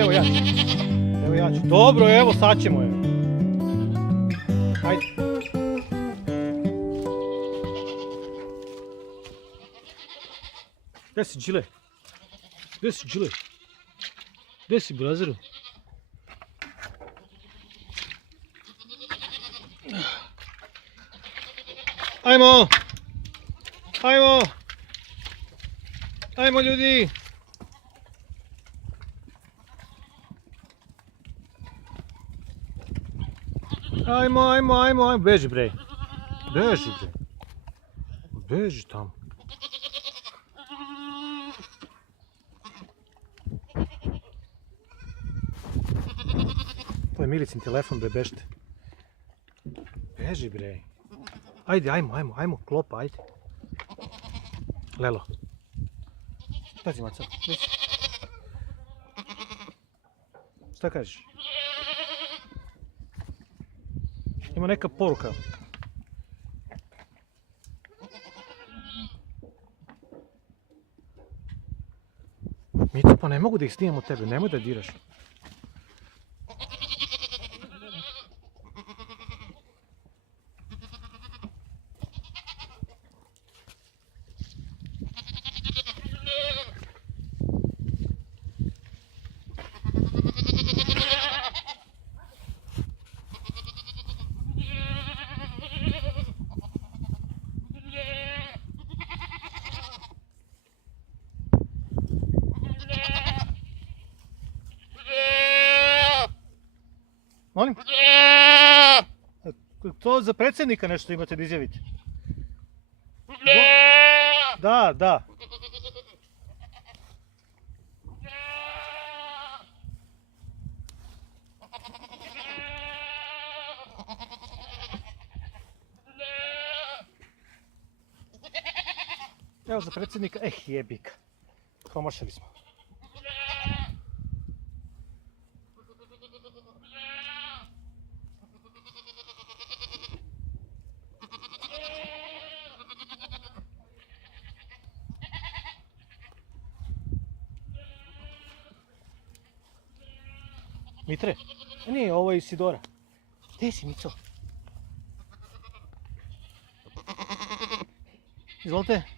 Evo ja ću. Evo ja ću. Dobro, evo sad ćemo je. Ajde. Gdje si Đile? Gdje si Đile? Gdje si brazeru? Ajmo! Ajmo! Ajmo ljudi! Ajmo, beži bre. Beži bre. Beži tamo. To je Milicin telefon bre, bežite. Beži bre. Ajde, ajmo, klopa, ajde. Lelo. Pazi maca, šta kažeš? Ima neka poruka. Mico, pa ne mogu da ih snimam od tebe, nemoj da diraš. Molim? To za predsjednika nešto imate da izjavite? Da. Evo za predsjednika, jebika. Promašili smo. Mitre? Nije, ovo je Isidora. Gdje si, Mico? Izvolite.